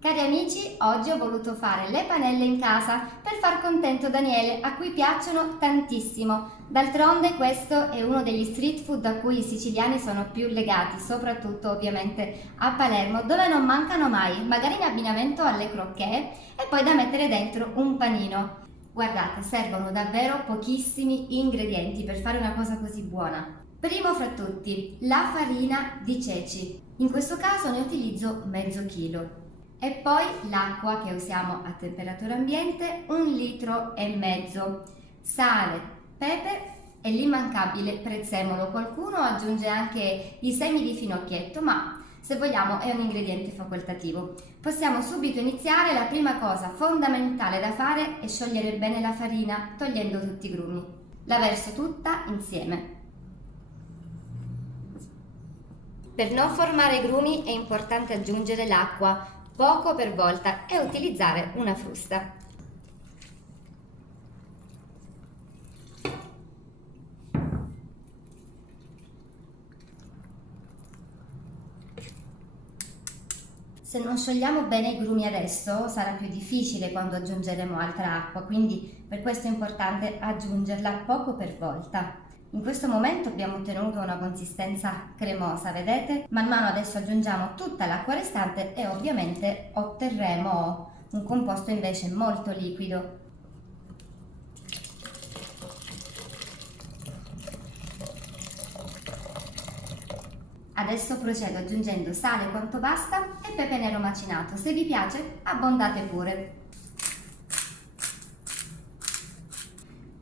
Cari amici, oggi ho voluto fare le panelle in casa per far contento Daniele, a cui piacciono tantissimo. D'altronde questo è uno degli street food a cui i siciliani sono più legati, soprattutto ovviamente a Palermo, dove non mancano mai, magari in abbinamento alle crocchè e poi da mettere dentro un panino. Guardate, servono davvero pochissimi ingredienti per fare una cosa così buona. Primo fra tutti, la farina di ceci. In questo caso ne utilizzo mezzo chilo. E poi l'acqua che usiamo a temperatura ambiente, 1,5 litri, sale, pepe e l'immancabile prezzemolo. Qualcuno aggiunge anche i semi di finocchietto, ma se vogliamo è un ingrediente facoltativo. Possiamo subito iniziare. La prima cosa fondamentale da fare è sciogliere bene la farina, togliendo tutti i grumi. La verso tutta insieme. Per non formare grumi è importante aggiungere l'acqua poco per volta e utilizzare una frusta. Se non sciogliamo bene i grumi adesso sarà più difficile quando aggiungeremo altra acqua, quindi per questo è importante aggiungerla poco per volta. In questo momento abbiamo ottenuto una consistenza cremosa, vedete? Man mano adesso aggiungiamo tutta l'acqua restante e ovviamente otterremo un composto invece molto liquido. Adesso procedo aggiungendo sale quanto basta e pepe nero macinato. Se vi piace, abbondate pure.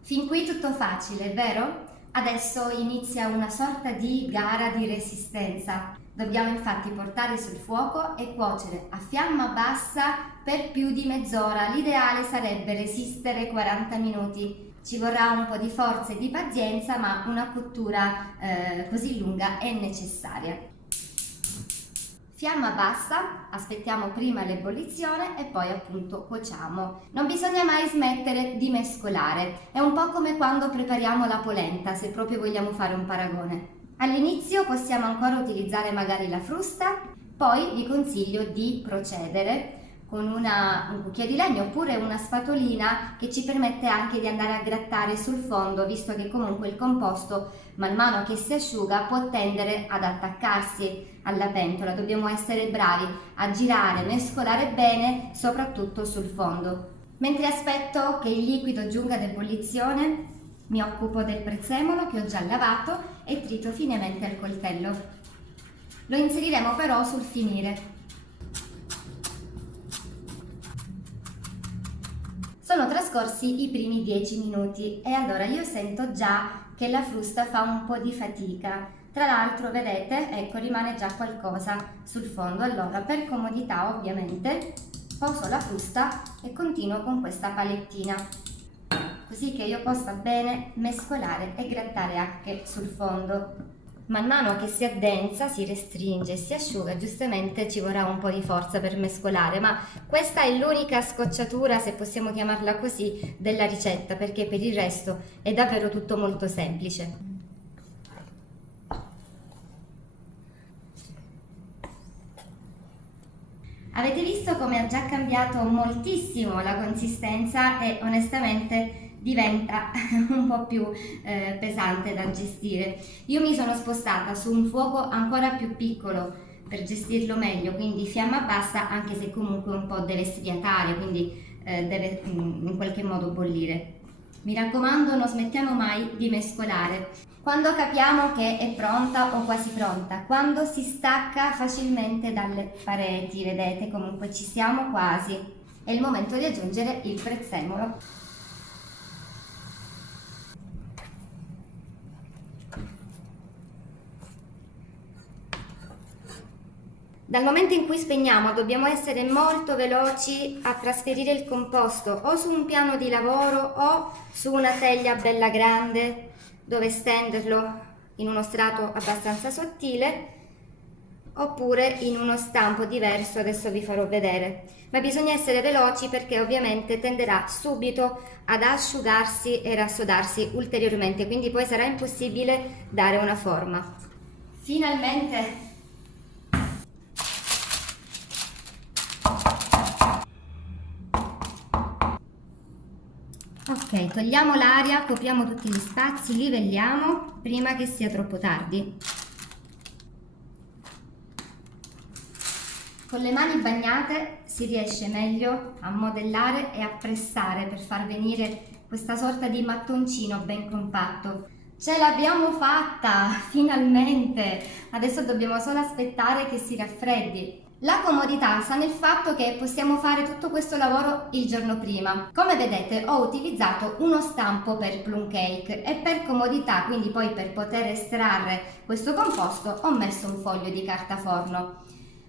Fin qui tutto facile, vero? Adesso inizia una sorta di gara di resistenza. Dobbiamo infatti portare sul fuoco e cuocere a fiamma bassa per più di mezz'ora. L'ideale sarebbe resistere 40 minuti. Ci vorrà un po' di forza e di pazienza, ma una cottura così lunga è necessaria. Fiamma bassa, aspettiamo prima l'ebollizione e poi appunto cuociamo. Non bisogna mai smettere di mescolare, è un po' come quando prepariamo la polenta, se proprio vogliamo fare un paragone. All'inizio possiamo ancora utilizzare magari la frusta, poi vi consiglio di procedere con un cucchiaio di legno oppure una spatolina che ci permette anche di andare a grattare sul fondo, visto che comunque il composto man mano che si asciuga può tendere ad attaccarsi alla pentola. Dobbiamo essere bravi a girare, mescolare bene, soprattutto sul fondo. Mentre aspetto che il liquido giunga ad ebollizione, mi occupo del prezzemolo che ho già lavato e trito finemente al coltello. Lo inseriremo però sul finire. Sono trascorsi i primi 10 minuti e allora io sento già che la frusta fa un po' di fatica. Tra l'altro, vedete, ecco, rimane già qualcosa sul fondo. Allora, per comodità ovviamente, poso la frusta e continuo con questa palettina, così che io possa bene mescolare e grattare anche sul fondo. Man mano che si addensa, si restringe e si asciuga, giustamente ci vorrà un po' di forza per mescolare, ma questa è l'unica scocciatura, se possiamo chiamarla così, della ricetta, perché per il resto è davvero tutto molto semplice. Avete visto come ha già cambiato moltissimo la consistenza e onestamente diventa un po' più pesante da gestire. Io mi sono spostata su un fuoco ancora più piccolo per gestirlo meglio, quindi fiamma bassa, anche se comunque un po' deve sfiatare, quindi deve in qualche modo bollire. Mi raccomando, non smettiamo mai di mescolare. Quando capiamo che è pronta o quasi pronta, quando si stacca facilmente dalle pareti, vedete, comunque ci siamo quasi, è il momento di aggiungere il prezzemolo. Dal momento in cui spegniamo dobbiamo essere molto veloci a trasferire il composto o su un piano di lavoro o su una teglia bella grande dove stenderlo in uno strato abbastanza sottile oppure in uno stampo diverso, adesso vi farò vedere, ma bisogna essere veloci perché ovviamente tenderà subito ad asciugarsi e rassodarsi ulteriormente, quindi poi sarà impossibile dare una forma. Finalmente Ok, togliamo l'aria, copriamo tutti gli spazi, livelliamo prima che sia troppo tardi. Con le mani bagnate si riesce meglio a modellare e a pressare per far venire questa sorta di mattoncino ben compatto. Ce l'abbiamo fatta, finalmente! Adesso dobbiamo solo aspettare che si raffreddi. La comodità sta nel fatto che possiamo fare tutto questo lavoro il giorno prima. Come vedete ho utilizzato uno stampo per plum cake e per comodità, quindi poi per poter estrarre questo composto, ho messo un foglio di carta forno.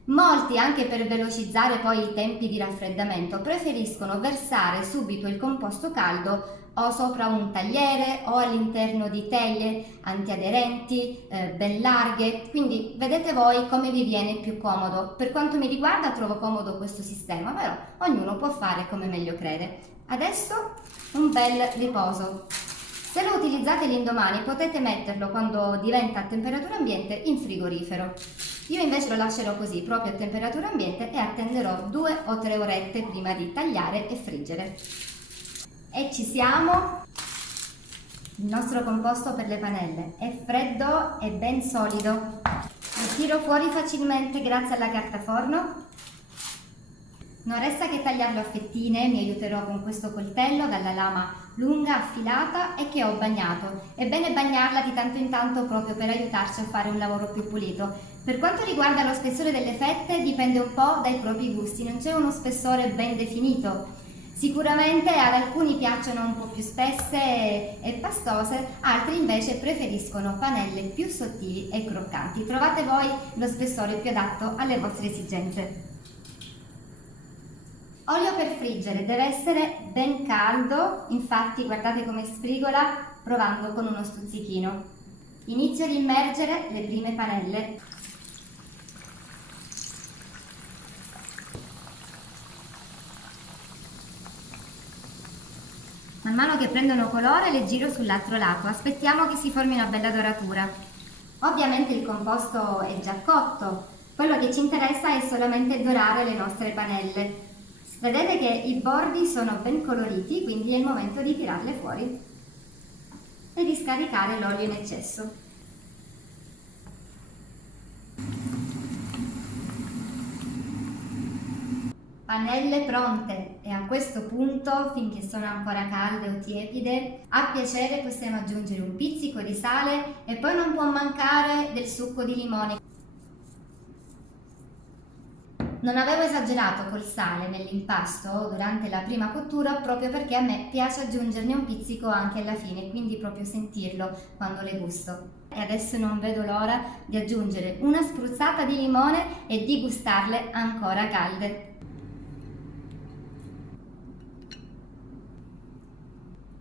Molti, anche per velocizzare poi i tempi di raffreddamento, preferiscono versare subito il composto caldo o sopra un tagliere o all'interno di teglie antiaderenti, ben larghe, quindi vedete voi come vi viene più comodo. Per quanto mi riguarda trovo comodo questo sistema, però ognuno può fare come meglio crede. Adesso un bel riposo. Se lo utilizzate l'indomani potete metterlo quando diventa a temperatura ambiente in frigorifero. Io invece lo lascerò così, proprio a temperatura ambiente, e attenderò 2 o 3 orette prima di tagliare e friggere. E ci siamo! Il nostro composto per le panelle è freddo e ben solido. Lo tiro fuori facilmente grazie alla carta forno. Non resta che tagliarlo a fettine, mi aiuterò con questo coltello dalla lama lunga, affilata e che ho bagnato. È bene bagnarla di tanto in tanto proprio per aiutarci a fare un lavoro più pulito. Per quanto riguarda lo spessore delle fette dipende un po' dai propri gusti, non c'è uno spessore ben definito. Sicuramente ad alcuni piacciono un po' più spesse e pastose, altri invece preferiscono panelle più sottili e croccanti. Trovate voi lo spessore più adatto alle vostre esigenze. Olio per friggere deve essere ben caldo, infatti guardate come sfrigola provando con uno stuzzichino. Inizio ad immergere le prime panelle. Man mano che prendono colore le giro sull'altro lato, aspettiamo che si formi una bella doratura. Ovviamente il composto è già cotto, quello che ci interessa è solamente dorare le nostre panelle. Vedete che i bordi sono ben coloriti, quindi è il momento di tirarle fuori e di scaricare l'olio in eccesso. Panelle pronte, e a questo punto, finché sono ancora calde o tiepide, a piacere possiamo aggiungere un pizzico di sale e poi non può mancare del succo di limone. Non avevo esagerato col sale nell'impasto durante la prima cottura proprio perché a me piace aggiungerne un pizzico anche alla fine, quindi proprio sentirlo quando le gusto. E adesso non vedo l'ora di aggiungere una spruzzata di limone e di gustarle ancora calde.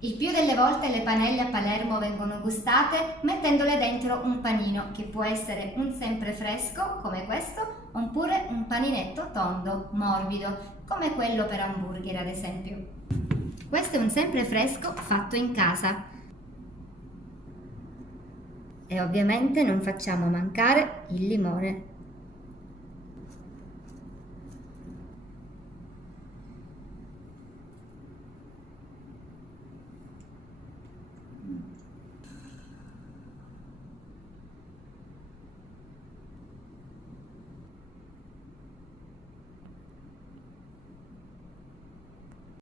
Il più delle volte le panelle a Palermo vengono gustate mettendole dentro un panino, che può essere un sempre fresco come questo, oppure un paninetto tondo, morbido, come quello per hamburger ad esempio. Questo è un sempre fresco fatto in casa. E ovviamente non facciamo mancare il limone.